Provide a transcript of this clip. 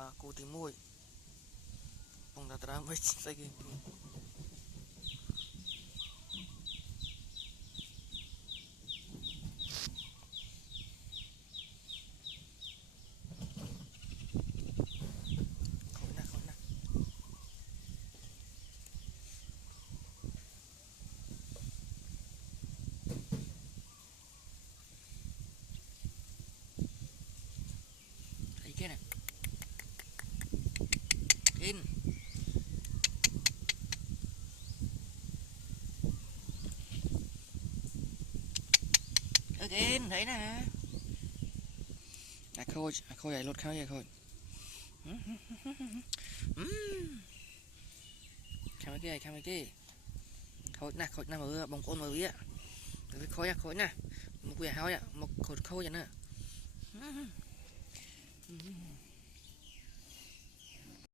bà cô tí môi bông ta ra với xây kì khối nè thấy kia nè in again thấy nè khôi vậy lột khôi vậy khôi khăm cái khôi nè mở bông côn mở vía khôi nè một quẻ hao một khôi vậy nè